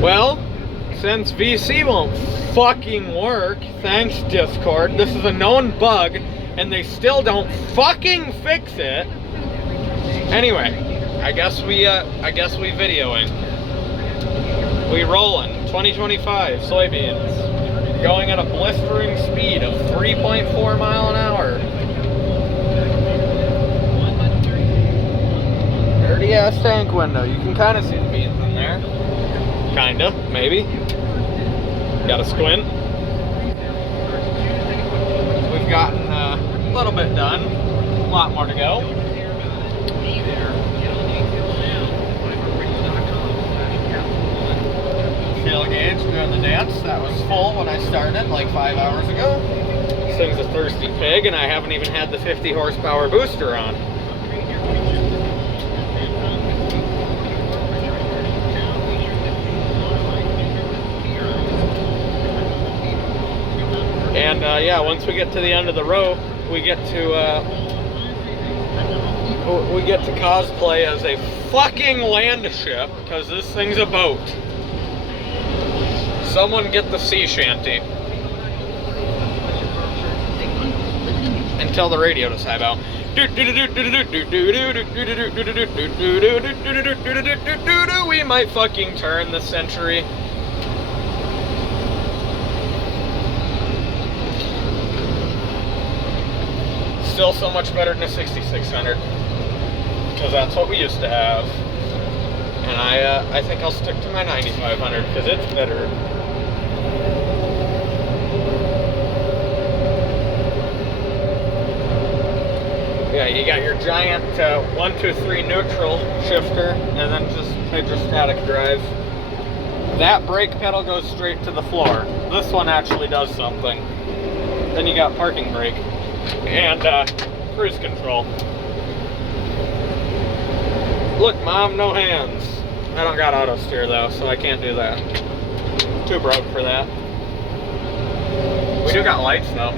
Well, since VC won't fucking work, thanks Discord, this is a known bug, and they still don't fucking fix it. Anyway, I guess we videoing. We rolling. 2025 soybeans, going at a blistering speed of 3.4 mile an hour. Dirty ass tank window. You can kind of see the beans in there. Kinda, maybe. Got a squint. We've gotten a little bit done. A lot more to go. Fuel gauge doing the dance. That was full when I started like 5 hours ago. This thing's a thirsty pig, and I haven't even had the 50 horsepower booster on. And yeah, once we get to the end of the row, we get to cosplay as a fucking land ship, because this thing's a boat. Someone get the sea shanty. And tell the radio to side out. We might fucking turn this century. Still so much better than a 6600, because that's what we used to have. And I think I'll stick to my 9500 because it's better. Yeah, you got your giant 1, 2, 3 neutral shifter, and then just hydrostatic drive. That brake pedal goes straight to the floor. This one actually does something. Then you got parking brake and cruise control. Look, Mom, no hands. I don't got auto steer though, so I can't do that. Too broke for that. We do got lights though.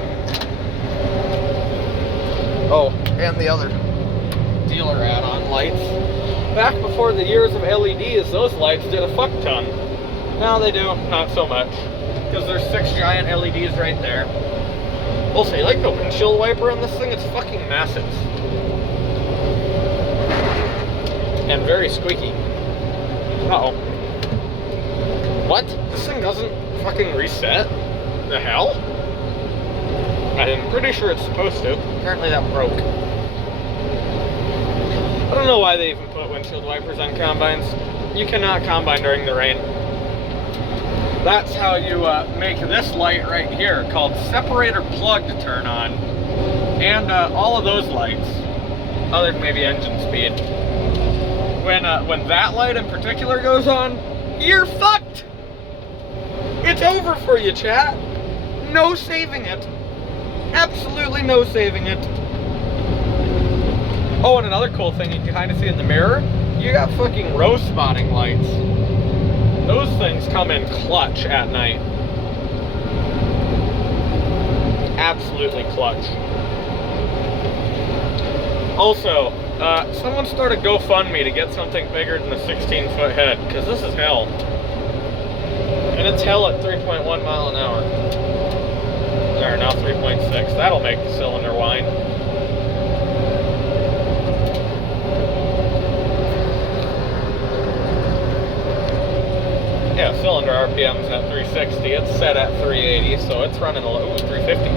Oh, and the other dealer add-on lights. Back before the years of LEDs, those lights did a fuck ton. Now they do, not so much. Because there's 6 giant LEDs right there. Also, you like the windshield wiper on this thing? It's fucking massive. And very squeaky. Uh-oh. What? This thing doesn't fucking reset? The hell? I'm pretty sure it's supposed to. Apparently that broke. I don't know why they even put windshield wipers on combines. You cannot combine during the rain. That's how you make this light right here, called separator plug, to turn on. And all of those lights, other than maybe engine speed. When that light in particular goes on, you're fucked! It's over for you, chat. No saving it. Absolutely no saving it. Oh, and another cool thing you can kind of see in the mirror, you got fucking row spotting lights. Those things come in clutch at night. Absolutely clutch. Also, someone started GoFundMe to get something bigger than a 16-foot head, because this is hell. And it's hell at 3.1 mile an hour. Or now 3.6. That'll make the cylinder whine. Yeah, cylinder RPM's at 360. It's set at 380, so it's running a little. Ooh, 350.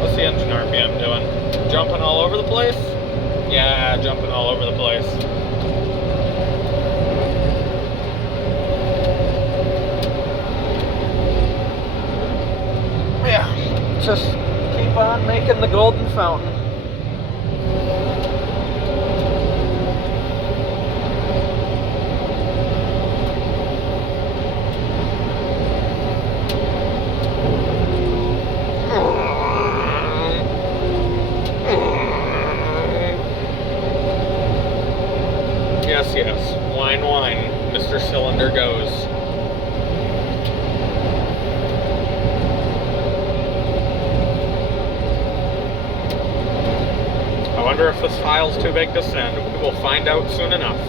What's the engine RPM doing? Jumping all over the place? Yeah, jumping all over the place. Yeah, just keep on making the golden fountain. Yes, whine, whine, Mr. Cylinder goes. I wonder if this file's too big to send. We will find out soon enough.